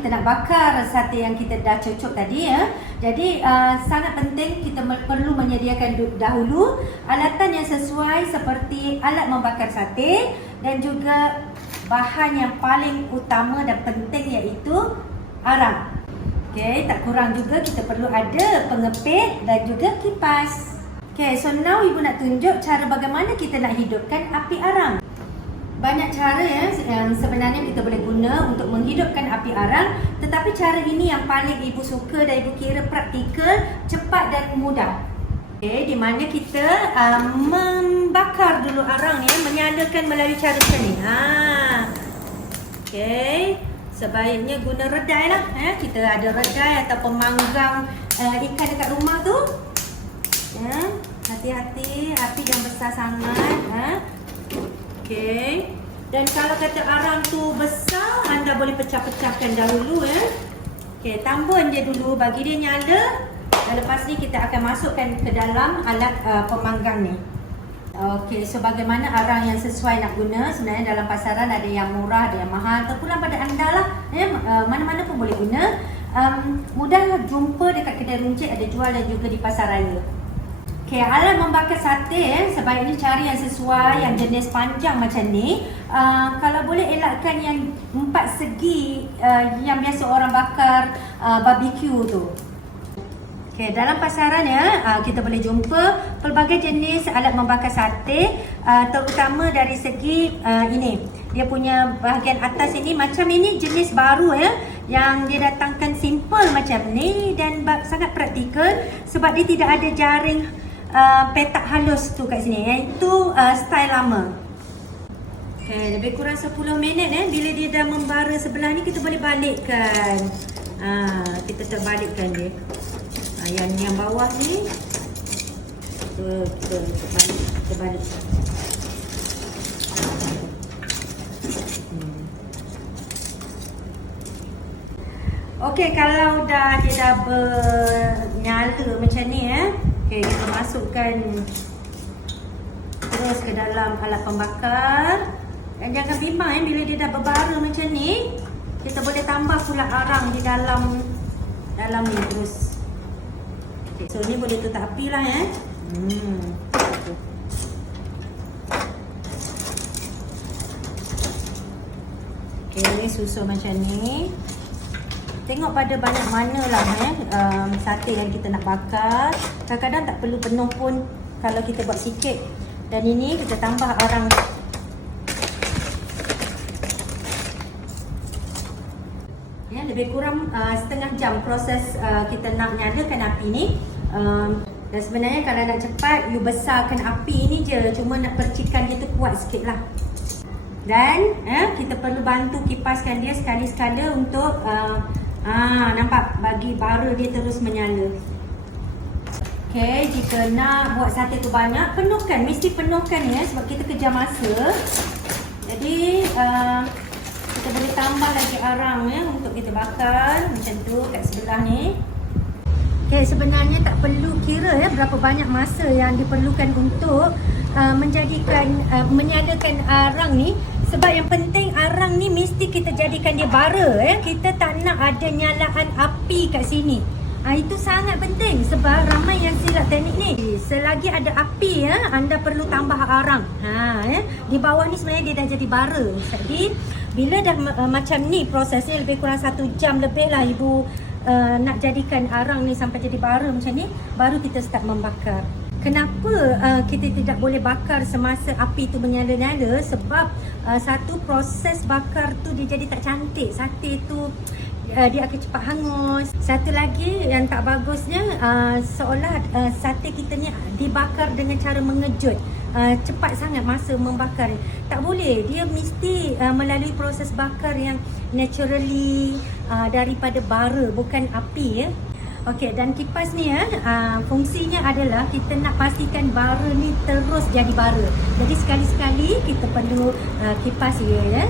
kita nak bakar sate yang kita dah cocok tadi ya. Jadi sangat penting kita perlu menyediakan dahulu alatan yang sesuai seperti alat membakar sate dan juga bahan yang paling utama dan penting iaitu arang. Okey, tak kurang juga kita perlu ada pengepit dan juga kipas. Okey, so now ibu nak tunjuk cara bagaimana kita nak hidupkan api arang. Banyak cara ya yang sebenarnya kita boleh guna untuk menghidupkan api arang, tetapi cara ini yang paling ibu suka dan ibu kira praktikal, cepat dan mudah. Okey, di mana kita membakar dulu arang ya, menyalakan melalui cara macam ni. Okey, sebaiknya guna redai lah ya. Kita ada redai atau pemanggang ikan dekat rumah tu. Ya, hati-hati api jangan besar sangat Okey. Dan kalau kata arang tu besar, anda boleh pecah-pecahkan dahulu ya. Okey, tambun je dulu bagi dia nyala. Dan lepas ni kita akan masukkan ke dalam alat pemanggang ni. Okey, so bagaimana arang yang sesuai nak guna? Sebenarnya dalam pasaran ada yang murah, ada yang mahal. Terpulang pada anda lah ya. Mana-mana pun boleh guna. Mudah jumpa dekat kedai runcit, ada jual dan juga di pasar raya. Okay, alat membakar sate sebaiknya cari yang sesuai, yang jenis panjang macam ni. Kalau boleh elakkan yang 4 segi yang biasa orang bakar barbecue tu. Okay, dalam pasaran ya, kita boleh jumpa pelbagai jenis alat membakar sate, terutama dari segi ini. Dia punya bahagian atas ini macam ini jenis baru ya, yang dia datangkan simple macam ni dan sangat praktikal sebab dia tidak ada jaring petak halus tu kat sini, iaitu style lama. Okay, lebih kurang 10 minit bila dia dah membara sebelah ni kita boleh balikkan. Kita terbalikkan dia. Yang bawah ni kita balik. Okey, kalau dia dah bernyala macam ni okey, kita masukkan terus ke dalam alat pembakar. Dan jangan bimbang bila dia dah berbara macam ni, kita boleh tambah pula arang di dalam ni terus. Okay, so ni boleh tutup api lah Okay, ni susu macam ni. Tengok pada banyak mana lah sate yang kita nak bakar. Kadang-kadang tak perlu penuh pun kalau kita buat sikit. Dan ini kita tambah arang. Ya, lebih kurang setengah jam proses kita nak nyalakan api ni. Dan sebenarnya kalau nak cepat, you besarkan api ni je. Cuma nak percikan dia tu kuat sikit lah. Dan kita perlu bantu kipaskan dia sekali-sekala untuk nampak bagi bara dia terus menyala. Okey, jika nak buat sate tu banyak, penuhkan, mesti penuhkan ya sebab kita kejar masa. Jadi kita boleh tambah lagi arang untuk kita bakar macam tu kat sebelah ni. Okey, sebenarnya tak perlu kira berapa banyak masa yang diperlukan untuk menyalakan arang ni. Sebab yang penting arang ni mesti kita jadikan dia bara Kita tak nak ada nyalaan api kat sini. Itu sangat penting sebab ramai yang silap teknik ni. Selagi ada api anda perlu tambah arang. Di bawah ni sebenarnya dia dah jadi bara. Jadi bila dah macam ni prosesnya lebih kurang 1 jam lebih lah ibu nak jadikan arang ni sampai jadi bara macam ni, baru kita start membakar. Kenapa kita tidak boleh bakar semasa api tu menyala-nyala? Sebab satu proses bakar tu dia jadi tak cantik. Sate tu dia akan cepat hangus. Satu lagi yang tak bagusnya seolah sate kita ni dibakar dengan cara mengejut. Cepat sangat masa membakar. Tak boleh. Dia mesti melalui proses bakar yang naturally daripada bara, bukan api Okey, dan kipas ni fungsinya adalah kita nak pastikan bara ni terus jadi bara. Jadi sekali-sekali kita perlu kipas dia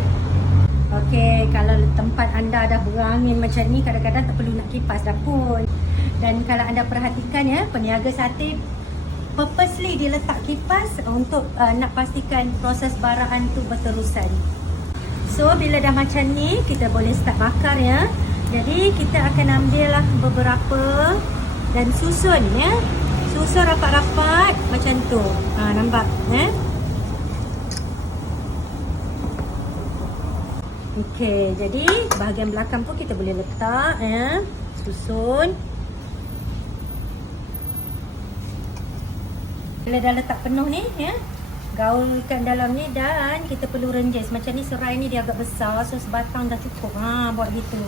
Okey, kalau tempat anda dah berangin macam ni, kadang-kadang tak perlu nak kipas dah pun. Dan kalau anda perhatikan peniaga sate purposely dia letak kipas untuk nak pastikan proses baraan tu berterusan. So bila dah macam ni, kita boleh start bakar Jadi kita akan ambil lah beberapa dan susun ya. Susun rapat-rapat macam tu. Nampak Okey, jadi bahagian belakang pun kita boleh letak susun. Bila dah letak penuh ni gaulkan dalam ni, dan kita perlu renjes. Macam ni serai ni dia agak besar, so sebatang dah cukup. Buat gitu.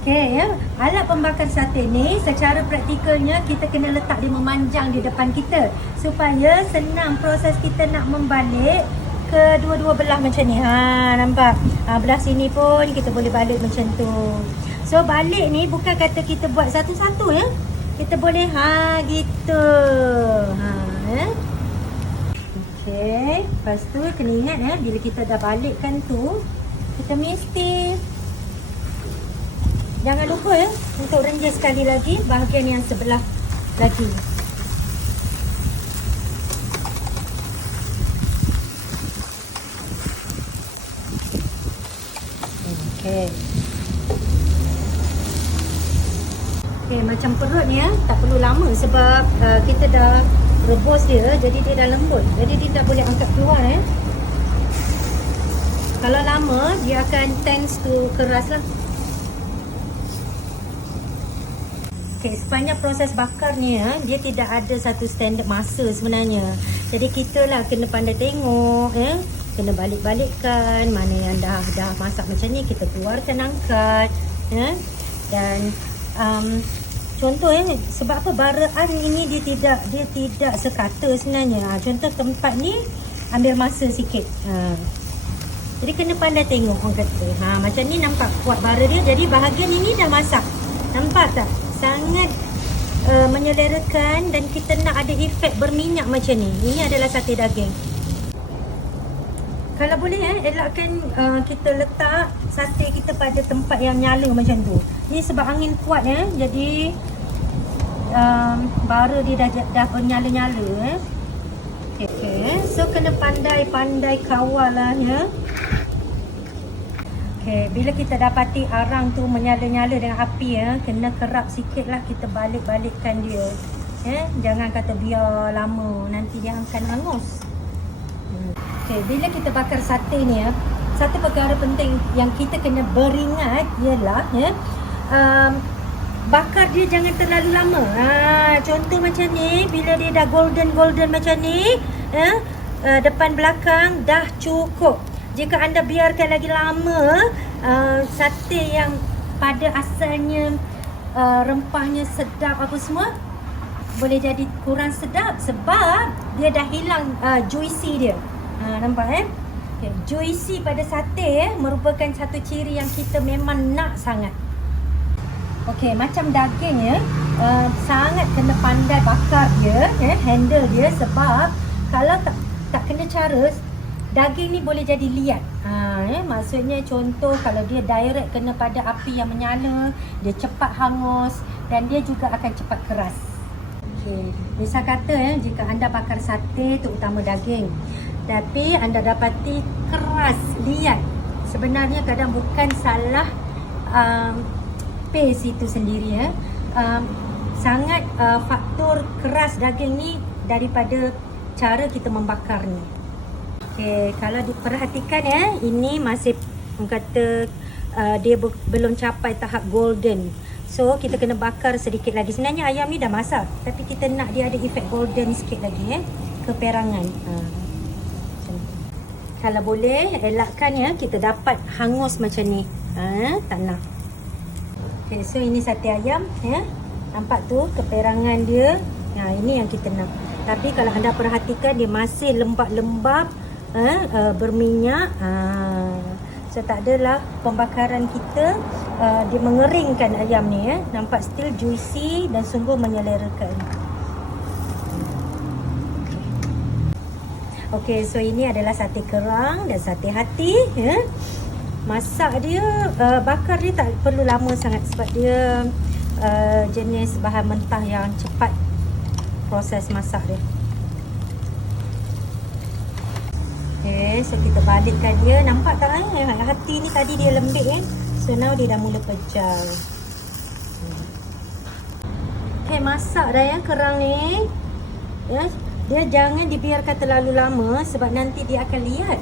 Okey alat pembakar sate ni secara praktikalnya kita kena letak dia memanjang di depan kita supaya senang proses kita nak membalik ke dua-dua belah macam ni. Nampak? Belah sini pun kita boleh balik macam tu. So balik ni bukan kata kita buat satu-satu ya. Kita boleh gitu. Okey, lepas tu kena ingat bila kita dah balikkan tu, kita mesti jangan lupa untuk renjes sekali lagi bahagian yang sebelah lagi. Okey, macam perut ni tak perlu lama sebab kita dah rebus dia, jadi dia dah lembut. Jadi dia tak boleh angkat keluar Kalau lama dia akan tense to keras lah. Okay, sepanjang proses bakar ni dia tidak ada satu standard masa sebenarnya. Jadi kita lah kena pandai tengok kena balik-balikkan mana yang dah masak macam ni, kita keluarkan, angkat dan contoh sebab apa baraan ini dia tidak sekata sebenarnya. Contoh tempat ni ambil masa sikit. Jadi kena pandai tengok orang kata. Macam ni nampak kuat bara dia, jadi bahagian ini dah masak. Nampak tak? Sangat menyelerakan dan kita nak ada efek berminyak macam ni. Ini adalah sate daging. Kalau boleh elakkan kita letak sate kita pada tempat yang nyala macam tu. Ni sebab angin kuat jadi bara dia dah bernyala-nyala Okay, so kena pandai-pandai kawal lah Okay, bila kita dapati arang tu menyala-nyala dengan api kena kerap sikit lah, kita balik-balikkan dia jangan kata biar lama, nanti dia akan hangus. Okay, bila kita bakar sate ni satu perkara penting yang kita kena beringat ialah bakar dia jangan terlalu lama. Contoh macam ni, bila dia dah golden macam ni depan belakang dah cukup. Jika anda biarkan lagi lama, sate yang pada asalnya rempahnya sedap apa semua boleh jadi kurang sedap sebab dia dah hilang juicy dia. Nampak okay. Juicy pada sate merupakan satu ciri yang kita memang nak sangat. Okey, macam daging sangat kena pandai bakar dia, handle dia, sebab kalau tak kena cara, daging ni boleh jadi liat. Maksudnya contoh kalau dia direct kena pada api yang menyala, dia cepat hangus dan dia juga akan cepat keras. Okey, misal kata jika anda bakar sate terutama daging, tapi anda dapati keras, liat, sebenarnya kadang bukan salah paste itu sendiri sangat faktor keras daging ni daripada cara kita membakar ni. Okey, kalau diperhatikan ini masih kata dia belum capai tahap golden. So kita kena bakar sedikit lagi. Sebenarnya ayam ni dah masak, tapi kita nak dia ada efek golden sikit lagi keperangan. Kalau boleh elakkan kita dapat hangus macam ni. Tak nak. Okay, so ini sate ayam nampak tu keperangan dia. Ini yang kita nak. Tapi kalau anda perhatikan dia masih lembab-lembab, berminyak. So tak adalah pembakaran kita dia mengeringkan ayam ni nampak still juicy dan sungguh menyelerakan. Okay, so ini adalah sate kerang dan sate hati masak dia, bakar dia tak perlu lama sangat sebab dia jenis bahan mentah yang cepat proses masak dia. Okay, so kita balikkan dia. Nampak tak hati ni tadi dia lembik so now dia dah mula pecah. Okay, masak dah kerang ni. Ya, dia jangan dibiarkan terlalu lama sebab nanti dia akan liat.